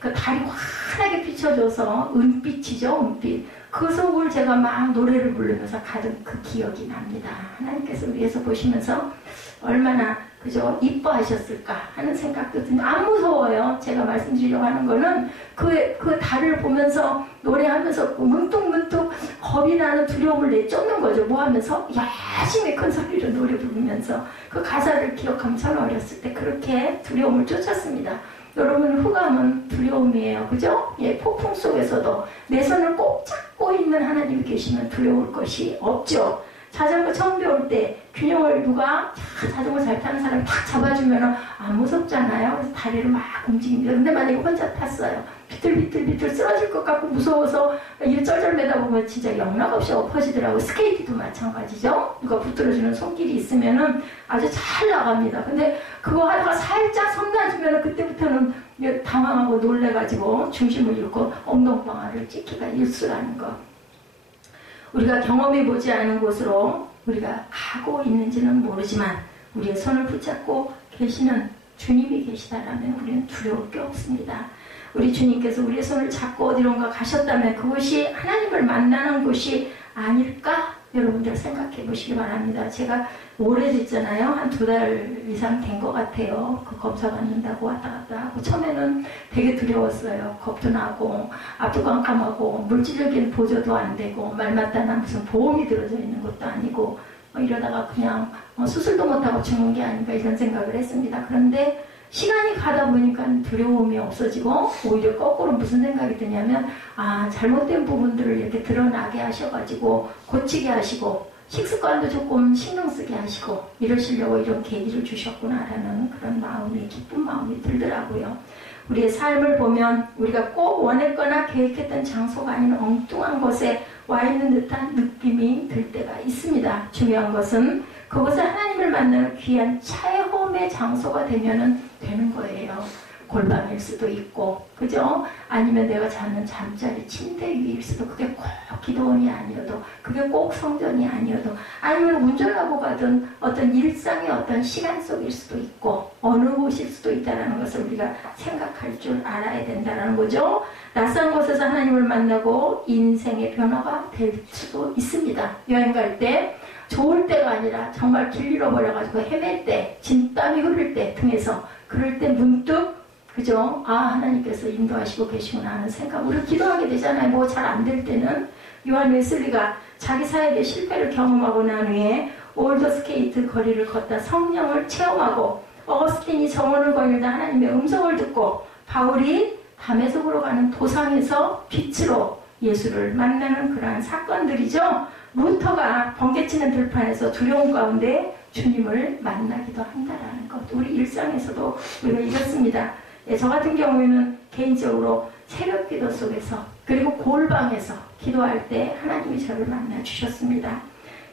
그 달이 환하게 비춰줘서 은빛이죠, 은빛. 그 속을 제가 막 노래를 부르면서 가던 그 기억이 납니다. 하나님께서 위에서 보시면서 얼마나 그죠 이뻐하셨을까 하는 생각도 듭니다. 안 무서워요. 제가 말씀드리려고 하는 거는 그 달을 보면서 노래하면서 문득문득 겁이 나는 두려움을 내쫓는 거죠. 뭐 하면서 열심히 큰 소리로 노래 부르면서 그 가사를 기억하면서 어렸을 때 그렇게 두려움을 쫓았습니다. 여러분 흑암은 두려움이에요. 그죠? 예, 폭풍 속에서도 내 손을 꼭 잡고 있는 하나님이 계시면 두려울 것이 없죠. 자전거 처음 배울 때 균형을 누가 자전거 잘 타는 사람이 탁 잡아주면 안 무섭잖아요. 그래서 다리를 막 움직입니다. 근데 만약에 혼자 탔어요. 비틀비틀 쓰러질 것 같고 무서워서 이 쩔쩔매다 보면 진짜 영락없이 엎어지더라고요. 스케이트도 마찬가지죠. 누가 붙들어주는 손길이 있으면은 아주 잘 나갑니다. 근데 그거 하다가 살짝 손 놔주면 그때부터는 당황하고 놀래가지고 중심을 잃고 엉덩방아를 찍기가 일수라는 거. 우리가 경험해보지 않은 곳으로 우리가 가고 있는지는 모르지만 우리의 손을 붙잡고 계시는 주님이 계시다라면 우리는 두려울 게 없습니다. 우리 주님께서 우리의 손을 잡고 어디론가 가셨다면 그것이 하나님을 만나는 곳이 아닐까? 여러분들 생각해 보시기 바랍니다. 제가 오래됐잖아요. 한 2달 이상 된 것 같아요. 그 검사 받는다고 왔다 갔다 하고 처음에는 되게 두려웠어요. 겁도 나고 앞도 깜깜하고 물질적인 보조도 안 되고 말마따나 무슨 보험이 들어져 있는 것도 아니고 이러다가 그냥 수술도 못하고 죽는 게 아닌가 이런 생각을 했습니다. 그런데 시간이 가다 보니까 두려움이 없어지고 오히려 거꾸로 무슨 생각이 드냐면 잘못된 부분들을 이렇게 드러나게 하셔가지고 고치게 하시고 식습관도 조금 신경 쓰게 하시고 이러시려고 이런 계기를 주셨구나라는 그런 마음이 기쁜 마음이 들더라고요. 우리의 삶을 보면 우리가 꼭 원했거나 계획했던 장소가 아닌 엉뚱한 곳에 와 있는 듯한 느낌이 들 때가 있습니다. 중요한 것은 그곳에 하나님을 만나는 귀한 체험의 장소가 되면은 되는 거예요. 골방일 수도 있고, 그죠? 아니면 내가 자는 잠자리 침대 위일 수도, 그게 꼭 기도원이 아니어도, 그게 꼭 성전이 아니어도, 아니면 운전하고 가던 어떤 일상의 어떤 시간 속일 수도 있고, 어느 곳일 수도 있다는 것을 우리가 생각할 줄 알아야 된다는 거죠. 낯선 곳에서 하나님을 만나고 인생의 변화가 될 수도 있습니다. 여행 갈 때, 좋을 때가 아니라 정말 길 잃어버려가지고 헤맬 때, 진땀이 흐를 때 등에서, 그럴 때 문득 그죠? 하나님께서 인도하시고 계시구나 하는 생각. 우리 기도하게 되잖아요. 뭐 잘 안 될 때는. 요한 웨슬리가 자기 사역의 실패를 경험하고 난 후에 올더스케이트 거리를 걷다 성령을 체험하고 어거스틴이 정원을 거닐다 하나님의 음성을 듣고 바울이 다메섹으로 가는 도상에서 빛으로 예수를 만나는 그러한 사건들이죠. 루터가 번개치는 들판에서 두려움 가운데 주님을 만나기도 한다라는 것. 우리 일상에서도 우리가 이렇습니다. 저 같은 경우에는 개인적으로 새벽 기도 속에서 그리고 골방에서 기도할 때 하나님이 저를 만나 주셨습니다.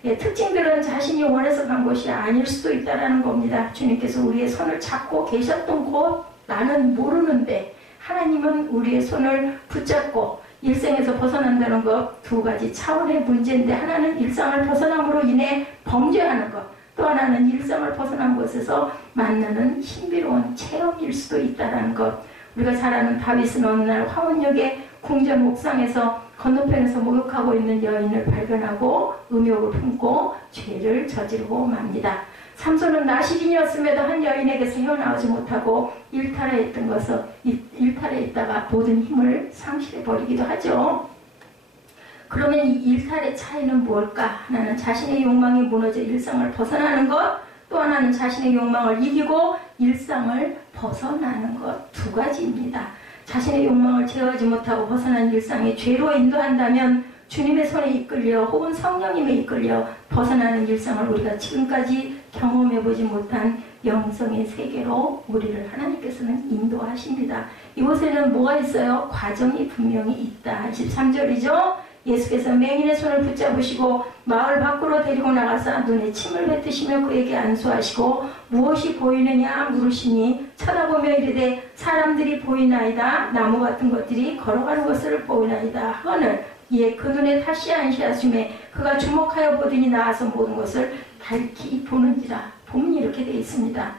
특징들은 자신이 원해서 간 곳이 아닐 수도 있다는 겁니다. 주님께서 우리의 손을 잡고 계셨던 곳 나는 모르는데 하나님은 우리의 손을 붙잡고 일생에서 벗어난다는 것 2가지 차원의 문제인데 하나는 일상을 벗어남으로 인해 범죄하는 것 또 하나는 일상을 벗어난 곳에서 만나는 신비로운 체험일 수도 있다는 것. 우리가 잘 아는 다윗은 어느 날 화원역의 궁전 옥상에서 건너편에서 목욕하고 있는 여인을 발견하고 음욕을 품고 죄를 저지르고 맙니다. 삼손은 나시린이었음에도 한 여인에게서 헤어나오지 못하고 일탈에 있다가 모든 힘을 상실해버리기도 하죠. 그러면 이 일탈의 차이는 뭘까? 하나는 자신의 욕망이 무너져 일상을 벗어나는 것, 또 하나는 자신의 욕망을 이기고 일상을 벗어나는 것, 두 가지입니다. 자신의 욕망을 제어하지 못하고 벗어난 일상이 죄로 인도한다면 주님의 손에 이끌려 혹은 성령님에 이끌려 벗어나는 일상을 우리가 지금까지 경험해보지 못한 영성의 세계로 우리를 하나님께서는 인도하십니다. 이곳에는 뭐가 있어요? 과정이 분명히 있다. 23절이죠. 예수께서 맹인의 손을 붙잡으시고 마을 밖으로 데리고 나가사 눈에 침을 뱉으시며 그에게 안수하시고 무엇이 보이느냐 물으시니 쳐다보며 이르되 사람들이 보이나이다. 나무 같은 것들이 걸어가는 것을 보이나이다 하거늘 이에 그 눈에 다시 안시하심에 그가 주목하여 보더니 나아서 모든 것을 밝히 보는지라. 보면 이렇게 되어 있습니다.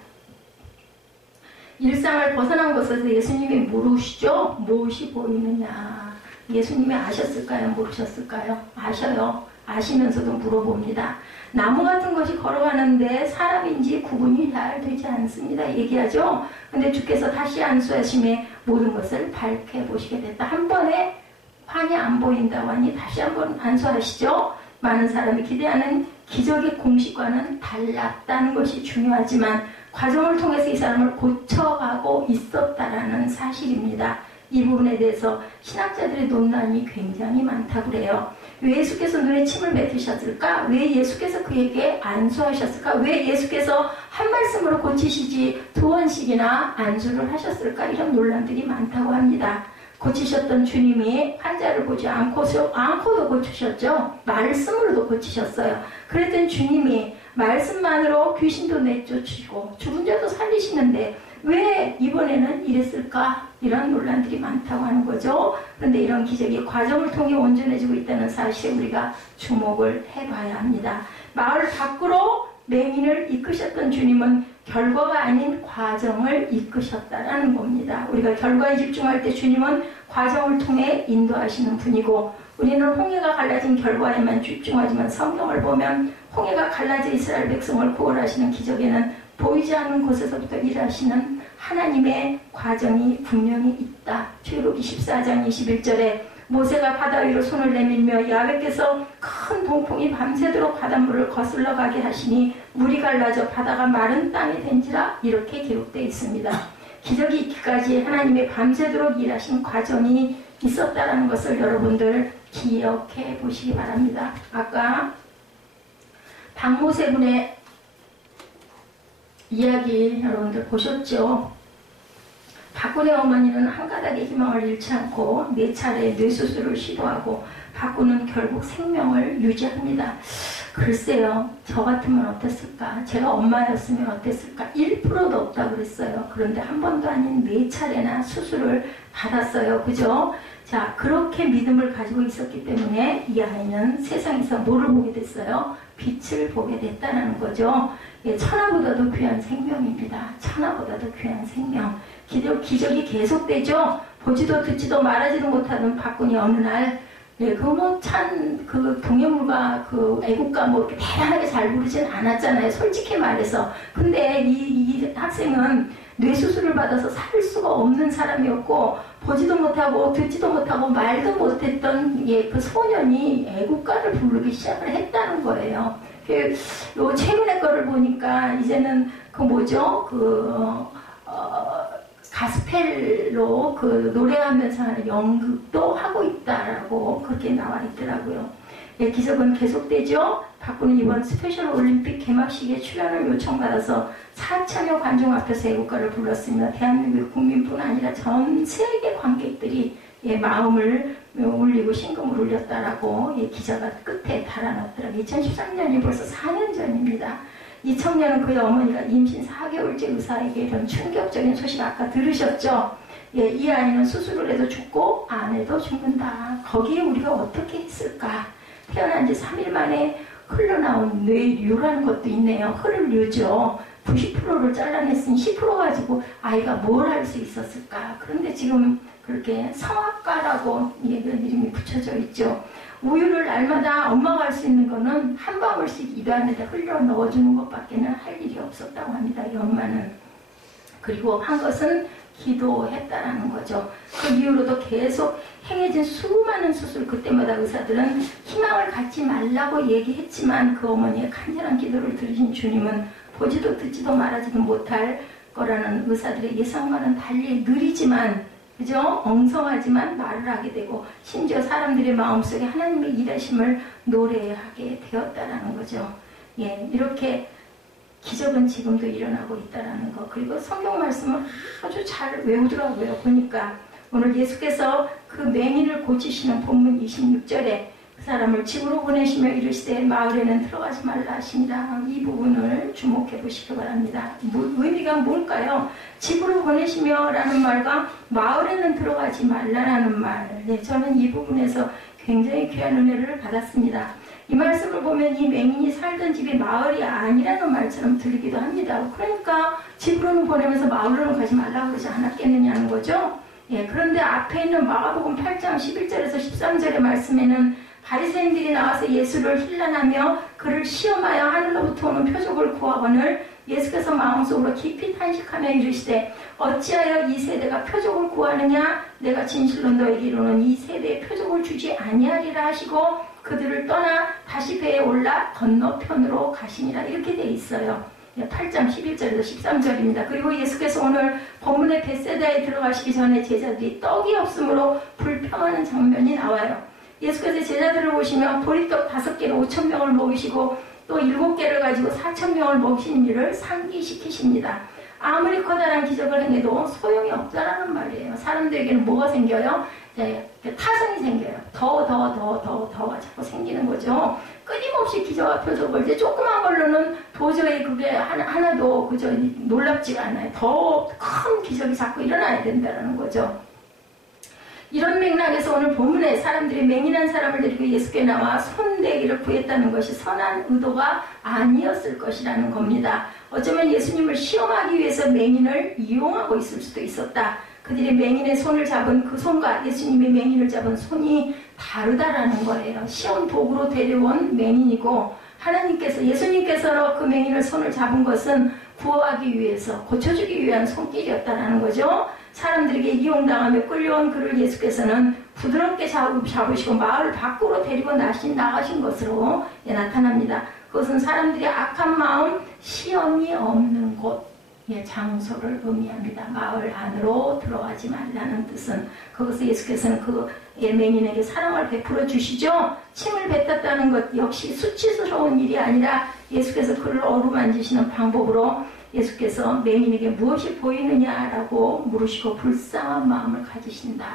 일상을 벗어난 곳에서 예수님이 물으시죠. 무엇이 보이느냐. 예수님이 아셨을까요? 모르셨을까요? 아셔요. 아시면서도 물어봅니다. 나무 같은 것이 걸어가는데 사람인지 구분이 잘 되지 않습니다. 얘기하죠. 근데 주께서 다시 안수하심에 모든 것을 밝게 보시게 됐다. 한 번에 환이 안 보인다고 하니 다시 한번 안수하시죠. 많은 사람이 기대하는 기적의 공식과는 달랐다는 것이 중요하지만 과정을 통해서 이 사람을 고쳐가고 있었다라는 사실입니다. 이 부분에 대해서 신학자들의 논란이 굉장히 많다고 그래요. 왜 예수께서 눈에 침을 뱉으셨을까? 왜 예수께서 그에게 안수하셨을까? 왜 예수께서 한 말씀으로 고치시지 두 번씩이나 안수를 하셨을까? 이런 논란들이 많다고 합니다. 고치셨던 주님이 환자를 보지 않고도 고치셨죠. 말씀으로도 고치셨어요. 그랬더니 주님이 말씀만으로 귀신도 내쫓으시고 죽은 자도 살리시는데 왜 이번에는 이랬을까? 이런 논란들이 많다고 하는 거죠. 그런데 이런 기적이 과정을 통해 온전해지고 있다는 사실에 우리가 주목을 해봐야 합니다. 마을 밖으로 맹인을 이끄셨던 주님은 결과가 아닌 과정을 이끄셨다라는 겁니다. 우리가 결과에 집중할 때 주님은 과정을 통해 인도하시는 분이고 우리는 홍해가 갈라진 결과에만 집중하지만 성경을 보면 홍해가 갈라져 이스라엘 백성을 구원하시는 기적에는 보이지 않는 곳에서부터 일하시는 하나님의 과정이 분명히 있다. 출애굽기 14장 21절에 모세가 바다 위로 손을 내밀며 야훼께서 큰 동풍이 밤새도록 바닷물을 거슬러 가게 하시니 물이 갈라져 바다가 마른 땅이 된지라 이렇게 기록되어 있습니다. 기적이 있기까지 하나님의 밤새도록 일하신 과정이 있었다는 것을 여러분들 기억해 보시기 바랍니다. 아까 박모세군의 이야기 여러분들 보셨죠? 박군의 어머니는 한 가닥의 희망을 잃지 않고 4차례 뇌수술을 시도하고 박군은 결국 생명을 유지합니다. 글쎄요, 저 같으면 어땠을까? 제가 엄마였으면 어땠을까? 1%도 없다고 그랬어요. 그런데 한 번도 아닌 4차례나 수술을 받았어요. 그죠? 자, 그렇게 믿음을 가지고 있었기 때문에 이 아이는 세상에서 뭐를 보게 됐어요? 빛을 보게 됐다는 거죠. 예, 천하보다도 귀한 생명입니다. 천하보다도 귀한 생명. 기적이 계속되죠. 보지도 듣지도 말하지도 못하던 박군이 어느 날 그 동해물과 그 애국가 뭐 이렇게 대단하게 잘 부르진 않았잖아요. 솔직히 말해서. 근데 이 학생은 뇌수술을 받아서 살 수가 없는 사람이었고 보지도 못하고 듣지도 못하고 말도 못했던 그 소년이 애국가를 부르기 시작을 했다는 거예요. 요 최근에 거를 보니까 이제는 가스펠로 노래하면서 하는 연극도 하고 있다라고 그렇게 나와 있더라고요. 예, 기적은 계속되죠. 박군은 이번 스페셜 올림픽 개막식에 출연을 요청받아서 4천여 관중 앞에서 애국가를 불렀으며 대한민국 국민뿐 아니라 전 세계 관객들이 마음을 울리고 심금을 울렸다라고 기자가 끝에 달아놨더라고요. 2013년이 벌써 4년 전입니다. 이 청년은 그의 어머니가 임신 4개월째 의사에게 이런 충격적인 소식 아까 들으셨죠? 예, 이 아이는 수술을 해도 죽고 안 해도 죽는다. 거기에 우리가 어떻게 했을까? 태어난 지 3일 만에 흘러나온 뇌류라는 것도 있네요. 혈류죠. 90%를 잘라냈으니 10% 가지고 아이가 뭘 할 수 있었을까? 그런데 지금 그렇게 성악가라고 이름이 붙여져 있죠. 우유를 날마다 엄마가 할 수 있는 거는 한 방울씩 입 안에다 흘려 넣어주는 것밖에는 할 일이 없었다고 합니다. 이 엄마는. 그리고 한 것은 기도했다라는 거죠. 그 이후로도 계속 행해진 수많은 수술, 그때마다 의사들은 희망을 갖지 말라고 얘기했지만 그 어머니의 간절한 기도를 들으신 주님은 보지도 듣지도 말하지도 못할 거라는 의사들의 예상과는 달리 느리지만, 그죠? 엉성하지만 말을 하게 되고, 심지어 사람들의 마음속에 하나님의 일하심을 노래하게 되었다라는 거죠. 예, 이렇게 기적은 지금도 일어나고 있다라는 거. 그리고 성경 말씀을 아주 잘 외우더라고요. 보니까 오늘 예수께서 그 맹인을 고치시는 본문 26절에 그 사람을 집으로 보내시며 이르시되 마을에는 들어가지 말라 하시니라. 이 부분을 주목해 보시기 바랍니다. 의미가 뭘까요? 집으로 보내시며 라는 말과 마을에는 들어가지 말라라는 말. 네, 저는 이 부분에서 굉장히 귀한 은혜를 받았습니다. 이 말씀을 보면 이 맹인이 살던 집이 마을이 아니라는 말처럼 들리기도 합니다. 그러니까 집으로는 보내면서 마을로는 가지 말라고 그러지 않았겠느냐는 거죠. 예, 그런데 앞에 있는 마가복음 8장 11절에서 13절의 말씀에는 바리새인들이 나와서 예수를 힐난하며 그를 시험하여 하늘로부터 오는 표적을 구하거늘 예수께서 마음속으로 깊이 탄식하며 이르시되 어찌하여 이 세대가 표적을 구하느냐? 내가 진실로 너에게 이르노니 이 세대에 표적을 주지 아니하리라 하시고 그들을 떠나 다시 배에 올라 건너편으로 가시니라. 이렇게 돼 있어요. 8장 11절에서 13절입니다. 그리고 예수께서 오늘 본문의 벳세다에 들어가시기 전에 제자들이 떡이 없으므로 불평하는 장면이 나와요. 예수께서 제자들을 보시며 보리떡 5개로 5,000명을 먹이시고 또 7개를 가지고 4,000명을 먹이신 일을 상기시키십니다. 아무리 커다란 기적을 행해도 소용이 없다라는 말이에요. 사람들에게는 뭐가 생겨요? 네, 타성이 생겨요. 더 자꾸 생기는 거죠. 끊임없이 기적과 표적을 이제 조그만 걸로는 도저히 그게 하나도 그저 놀랍지가 않아요. 더 큰 기적이 자꾸 일어나야 된다는 거죠. 이런 맥락에서 오늘 본문에 사람들이 맹인한 사람을 데리고 예수께 나와 손대기를 구했다는 것이 선한 의도가 아니었을 것이라는 겁니다. 어쩌면 예수님을 시험하기 위해서 맹인을 이용하고 있을 수도 있었다. 그들이 맹인의 손을 잡은 그 손과 예수님이 맹인을 잡은 손이 다르다라는 거예요. 시험 도구로 데려온 맹인이고 예수님께서 그 맹인을 손을 잡은 것은 구하기 위해서, 고쳐주기 위한 손길이었다라는 거죠. 사람들에게 이용당하며 끌려온 그를 예수께서는 부드럽게 잡으시고 마을 밖으로 데리고 나가신 것으로 나타납니다. 그것은 사람들의 악한 마음, 시험이 없는 곳, 장소를 의미합니다. 마을 안으로 들어가지 말라는 뜻은, 거기서 예수께서는 그 맹인에게 사랑을 베풀어 주시죠. 침을 뱉었다는 것 역시 수치스러운 일이 아니라 예수께서 그를 어루만지시는 방법으로 예수께서 맹인에게 무엇이 보이느냐라고 물으시고 불쌍한 마음을 가지신다.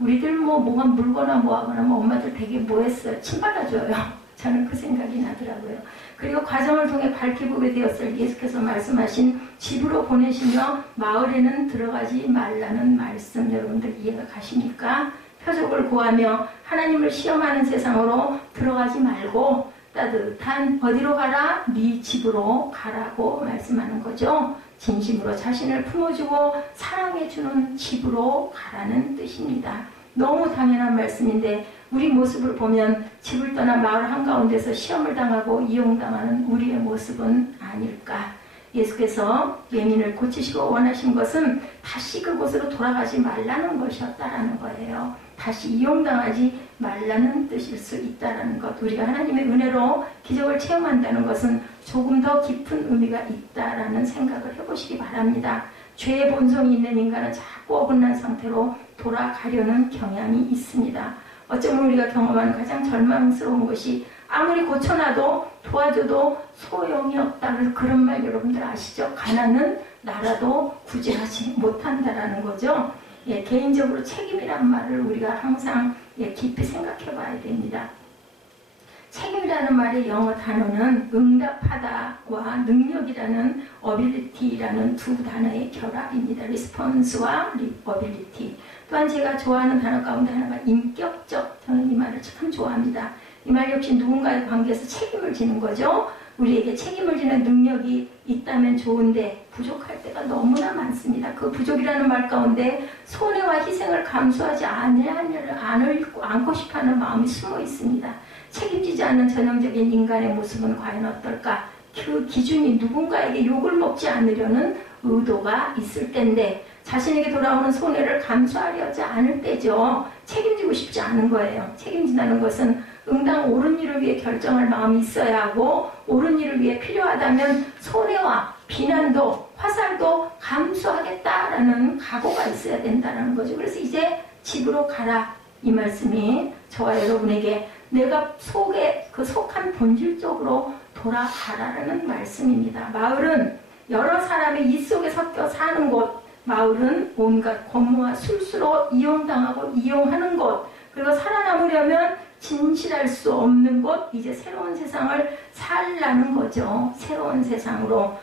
우리들 뭐가 물거나 뭐하거나 엄마들 되게 뭐했어요? 침 발라줘요. 저는 그 생각이 나더라고요. 그리고 과정을 통해 밝히 보게 되었을 예수께서 말씀하신 집으로 보내시며 마을에는 들어가지 말라는 말씀, 여러분들 이해가 가십니까? 표적을 구하며 하나님을 시험하는 세상으로 들어가지 말고 따뜻한 어디로 가라? 네 집으로 가라고 말씀하는 거죠. 진심으로 자신을 품어주고 사랑해주는 집으로 가라는 뜻입니다. 너무 당연한 말씀인데 우리 모습을 보면 집을 떠나 마을 한가운데서 시험을 당하고 이용당하는 우리의 모습은 아닐까. 예수께서 맹인을 고치시고 원하신 것은 다시 그곳으로 돌아가지 말라는 것이었다라는 거예요. 다시 이용당하지 말라는 뜻일 수 있다는 것. 우리가 하나님의 은혜로 기적을 체험한다는 것은 조금 더 깊은 의미가 있다라는 생각을 해보시기 바랍니다. 죄의 본성이 있는 인간은 자꾸 어긋난 상태로 돌아가려는 경향이 있습니다. 어쩌면 우리가 경험하는 가장 절망스러운 것이 아무리 고쳐놔도 도와줘도 소용이 없다는 그런 말 여러분들 아시죠? 가난은 나라도 구제하지 못한다라는 거죠. 개인적으로 책임이란 말을 우리가 항상 깊이 생각해 봐야 됩니다. 책임이라는 말의 영어 단어는 응답하다와 능력이라는 ability라는 두 단어의 결합입니다. response와 ability. 또한 제가 좋아하는 단어 가운데 하나가 인격적. 저는 이 말을 참 좋아합니다. 이 말 역시 누군가의 관계에서 책임을 지는 거죠. 우리에게 책임을 지는 능력이 있다면 좋은데 부족할 때가 때가 너무나 많습니다. 그 부족이라는 말 가운데 손해와 희생을 감수하지 않고 싶어하는 마음이 숨어 있습니다. 책임지지 않는 전형적인 인간의 모습은 과연 어떨까? 그 기준이 누군가에게 욕을 먹지 않으려는 의도가 있을 때인데 자신에게 돌아오는 손해를 감수하려지 않을 때죠. 책임지고 싶지 않은 거예요. 책임진다는 것은 응당 옳은 일을 위해 결정할 마음이 있어야 하고 옳은 일을 위해 필요하다면 손해와 비난도 화살도 감수하겠다라는 각오가 있어야 된다는 거죠. 그래서 이제 집으로 가라 이 말씀이 저와 여러분에게 내가 속한 본질적으로 돌아가라라는 말씀입니다. 마을은 여러 사람의 이 속에 섞여 사는 곳, 마을은 온갖 권모와 술수로 이용당하고 이용하는 곳, 그리고 살아남으려면 진실할 수 없는 곳, 이제 새로운 세상을 살라는 거죠. 새로운 세상으로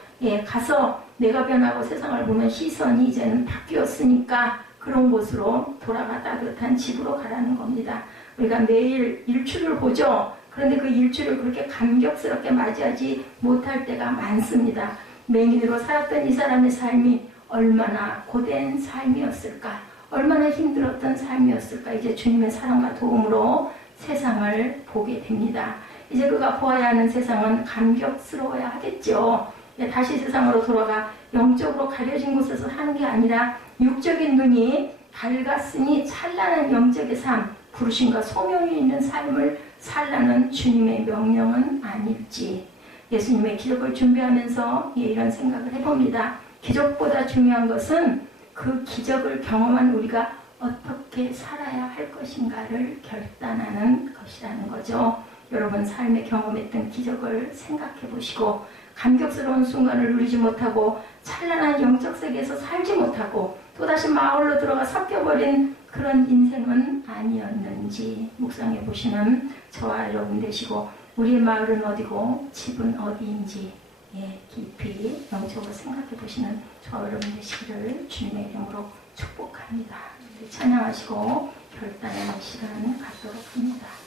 가서 내가 변하고 세상을 보는 시선이 이제는 바뀌었으니까 그런 곳으로 돌아가 따뜻한 집으로 가라는 겁니다. 우리가 매일 일출을 보죠. 그런데 그 일출을 그렇게 감격스럽게 맞이하지 못할 때가 많습니다. 맹인으로 살았던 이 사람의 삶이 얼마나 고된 삶이었을까? 얼마나 힘들었던 삶이었을까? 이제 주님의 사랑과 도움으로 세상을 보게 됩니다. 이제 그가 보아야 하는 세상은 감격스러워야 하겠죠. 다시 세상으로 돌아가 영적으로 가려진 곳에서 사는 게 아니라 육적인 눈이 밝았으니 찬란한 영적의 삶, 부르심과 소명이 있는 삶을 살라는 주님의 명령은 아닐지. 예수님의 기적을 준비하면서 이런 생각을 해봅니다. 기적보다 중요한 것은 그 기적을 경험한 우리가 어떻게 살아야 할 것인가를 결단하는 것이라는 거죠. 여러분 삶에 경험했던 기적을 생각해 보시고 감격스러운 순간을 누리지 못하고 찬란한 영적 세계에서 살지 못하고 또다시 마을로 들어가 섞여버린 그런 인생은 아니었는지 묵상해 보시는 저와 여러분 되시고 우리의 마을은 어디고 집은 어디인지 깊이 영적으로 생각해 보시는 저와 여러분 되시기를 주님의 이름으로 축복합니다. 찬양하시고 결단의 시간 갖도록 합니다.